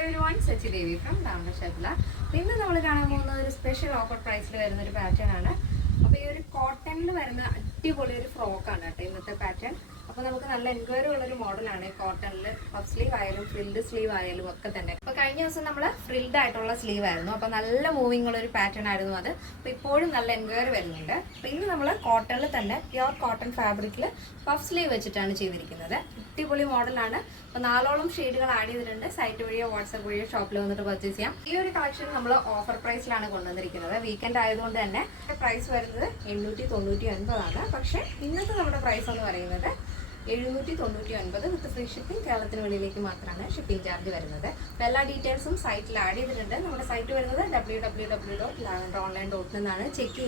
Hello everyone, Sachi Devi from Damla Shabla. ഇന്ന് നമ്മൾ കാണാൻ പോകുന്ന ഒരു സ്പെഷ്യൽ ഓഫർ പ്രൈസിൽ വരുന്ന ഒരു പാറ്റേൺ ആണ്. അപ്പോൾ ഈ ഒരു കോട്ടണിൽ വരുന്ന അടിപൊളി ഒരു ഫ്രോക്ക് ആണ് കേട്ടോ ഇന്നത്തെ പാറ്റേൺ. അപ്പോൾ നമുക്ക് നല്ല എൻക്വയറി ഉള്ള ഒരു മോഡലാണ് കോട്ടണിൽ. പഫ് സ്ലീവ് ആയാലും ഫ്രിൽഡ് സ്ലീവ് ആയാലും ഒക്കെ തന്നെ. അപ്പോൾ കഴിഞ്ഞ ദിവസം നമ്മൾ ഫ്രിൽഡ് ആയിട്ടുള്ള സ്ലീവ് ആയിരുന്നു. അപ്പോൾ നല്ല മൂവിങ് ഉള്ള ഒരു പാറ്റേൺ ആയിരുന്നു അത്. അപ്പോൾ ഇപ്പോഴും നല്ല എൻക്വയറി വരുന്നുണ്ട്. അപ്പോൾ ഇന്ന് നമ്മൾ കോട്ടണിൽ തന്നെ പ്യുവർ കോട്ടൺ ഫാബ്രിക്കിൽ പഫ് സ്ലീവ് വെച്ചിട്ടാണ് ചെയ്തിരിക്കുന്നത്. അടിപൊളി മോഡലാണ്. അപ്പോൾ 4ഓളം ഷെയ്ഡുകൾ ആഡ് ചെയ്തിട്ടുണ്ട്. സൈറ്റ് വഴിയോ വാട്സാപ്പ് വഴിയോ ഷോപ്പിൽ വന്നിട്ട് പർച്ചേസ് ചെയ്യാം. ഈ ഒരു കളക്ഷൻ നമ്മൾ ഓഫർ പ്രൈസിലാണ് കൊണ്ടുവന്നിരിക്കുന്നത്. വീക്കെൻഡ് ആയതുകൊണ്ട് തന്നെ പ്രൈസ് വരുന്നത് 899 ആണ്. പക്ഷേ ഇന്നത്തെ നമ്മുടെ പ്രൈസ് എന്ന് പറയുന്നത് 799 വിത്ത് ഫ്രീ ഷിപ്പിംഗ്. കേരളത്തിന് വെളിയിലേക്ക് മാത്രമാണ് ഷിപ്പിംഗ് ചാർജ് വരുന്നത്. അപ്പോൾ എല്ലാ ഡീറ്റെയിൽസും സൈറ്റിൽ ആഡ് ചെയ്തിട്ടുണ്ട്. നമ്മുടെ സൈറ്റ് വരുന്നത് www.lavenderonline.in എന്നാണ്. ചെക്ക്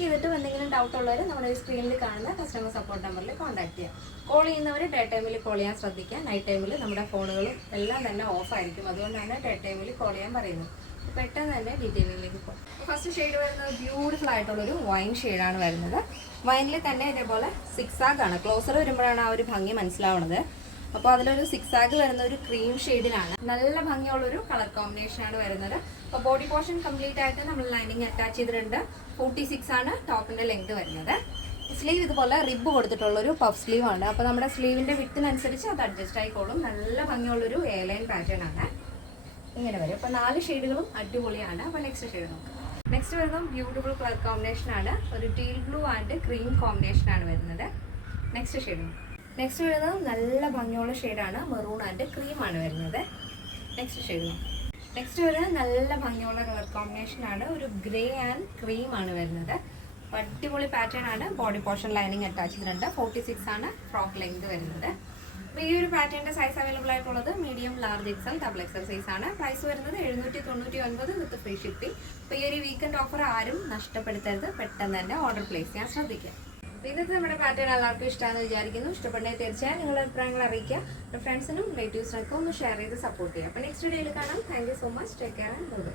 ചെയ്തിട്ട് എന്തെങ്കിലും ഡൗട്ട് ഉള്ളവർ നമ്മുടെ സ്ക്രീനിൽ കാണുന്ന കസ്റ്റമർ സപ്പോർട്ട് നമ്പറിൽ കോൺടാക്ട് ചെയ്യാം. കോൾ ചെയ്യുന്നവർ ഡേ ടൈമിൽ കോൾ ചെയ്യാൻ ശ്രദ്ധിക്കുക. നൈറ്റ് ടൈമിൽ നമ്മുടെ ഫോണുകളും എല്ലാം തന്നെ ഓഫ് ആയിരിക്കും. അതുകൊണ്ടാണ് ഡേ ടൈമിൽ കോൾ ചെയ്യാൻ പറയുന്നത്. പെട്ടെന്ന് തന്നെ ഡീറ്റെയിലിംഗിലേക്ക് പോകും. ഫസ്റ്റ് ഷെയ്ഡ് വരുന്നത് ബ്യൂട്ടിഫുൾ ആയിട്ടുള്ളൊരു വൈൻ ഷെയ്ഡാണ് വരുന്നത്. വൈനിൽ തന്നെ ഇതേപോലെ സിക്സാഗ് ആണ്. ക്ലോസർ വരുമ്പോഴാണ് ആ ഒരു ഭംഗി മനസ്സിലാവുന്നത്. അപ്പോൾ അതിലൊരു സിക്സാഗ് വരുന്ന ഒരു ക്രീം ഷെയ്ഡിലാണ്. നല്ല ഭംഗിയുള്ളൊരു കളർ കോമ്പിനേഷൻ ആണ് വരുന്നത്. അപ്പോൾ ബോഡി പോർഷൻ കംപ്ലീറ്റ് ആയിട്ട് നമ്മൾ ലൈനിങ് അറ്റാച്ച് ചെയ്തിട്ടുണ്ട്. 46 ആണ് ടോപ്പിൻ്റെ ലെങ്ത് വരുന്നത്. സ്ലീവ് ഇതുപോലെ റിബ് കൊടുത്തിട്ടുള്ളൊരു പഫ് സ്ലീവ് ആണ്. അപ്പോൾ നമ്മുടെ സ്ലീവിൻ്റെ വിട്ടിനനുസരിച്ച് അത് അഡ്ജസ്റ്റ് ആയിക്കോളും. നല്ല ഭംഗിയുള്ളൊരു എ ലൈൻ പാറ്റേൺ ആണ്. ഇങ്ങനെ വരും. അപ്പോൾ 4 ഷെയ്ഡുകളും അടിപൊളിയാണ്. അപ്പോൾ നെക്സ്റ്റ് ഷെയ്ഡ് നോക്കാം. നെക്സ്റ്റ് വരുന്നത് ബ്യൂട്ടിഫുൾ കളർ കോമ്പിനേഷൻ ആണ്. ഒരു teal blue and cream combination ആണ് വരുന്നത്. നെക്സ്റ്റ് ഷെയ്ഡ് നോക്കാം. നെക്സ്റ്റ് വരുന്നത് നല്ല ഭംഗിയുള്ള ഷെയ്ഡാണ്. മെറൂൺ ആൻഡ് ക്രീം ആണ് വരുന്നത്. നെക്സ്റ്റ് ഷെയ്ഡ് നോക്കാം. നെക്സ്റ്റ് വരുന്നത് നല്ല ഭംഗിയുള്ള കളർ കോമ്പിനേഷൻ ആണ്. ഒരു ഗ്രേ ആൻഡ് ക്രീം ആണ് വരുന്നത്. അടിപൊളി പാറ്റേൺ ആണ്. ബോഡി പോർഷൻ ലൈനിങ് അറ്റാച്ച് ചെയ്തിട്ടുണ്ട്. 46 ആണ് ഫ്രോക്ക് ലെങ്ത് വരുന്നത്. അപ്പോൾ ഈ ഒരു പാറ്റേണിൻ്റെ സൈസ് അവൈലബിൾ ആയിട്ടുള്ളത് medium, large, XL, double XL size ആണ്. പ്രൈസ് വരുന്നത് 799 വിത്ത് ഫ്രീ ഷിപ്പിംഗ്. അപ്പോൾ ഈ ഒരു വീക്കെൻഡ് ഓഫർ ആരും നഷ്ടപ്പെടുത്തരുത്. പെട്ടെന്ന് തന്നെ ഓർഡർ പ്ലേസ് ചെയ്യാൻ ശ്രദ്ധിക്കുക. ഇന്നത്തെ നമ്മുടെ പാറ്റേൺ എല്ലാവർക്കും ഇഷ്ടമാണെന്ന് വിചാരിക്കുന്നു. ഇഷ്ടപ്പെടുന്നത് തീർച്ചയായും നിങ്ങളുടെ അഭിപ്രായങ്ങൾ അറിയിക്കുക. ഫ്രണ്ട്സിനും റിലേറ്റീവ്സിനൊക്കെ ഒന്ന് ഷെയർ ചെയ്ത് സപ്പോർട്ട് ചെയ്യുക. അപ്പോൾ നെക്സ്റ്റ് വീഡിയോയിൽ കാണാം. Thank you so much. Take care and by.